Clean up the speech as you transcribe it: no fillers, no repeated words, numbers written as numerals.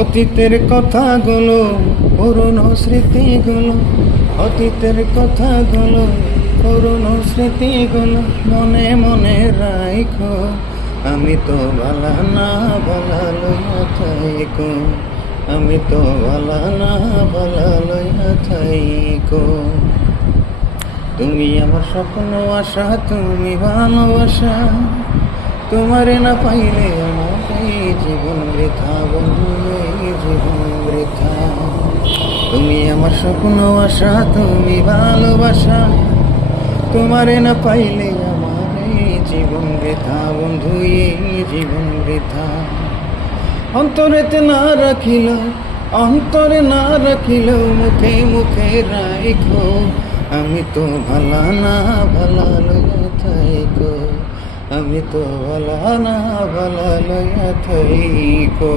অতীতের কথাগুলো, পুরনো স্মৃতিগুলো, অতীতের কথাগুলো, পুরনো স্মৃতিগুলো মনে মনে রাখো। আমি তো ভালা না ভালা লইয়া থাইকো, আমি তো ভালা না ভালা লইয়া থাইকো। তুমি আমার স্বপ্ন আশা, তুমি ভালোবাসা, তোমারে না পাইলে আমার এই জীবন বৃথা বন্ধু, এই জীবন বৃথা। তুমি আমার স্বপ্ন আশা, তুমি ভালোবাসা, তোমারে না পাইলে আমার এই জীবন বৃথা বন্ধু, এই জীবন বৃথা। অন্তরেতে না রাখিল, অন্তরে না রাখিল, মুখে মুখে রাখো। আমি তো ভালা না ভালা লইয়া থাইকো, আমি তো ভালা না ভালা লইয়া থাইকো।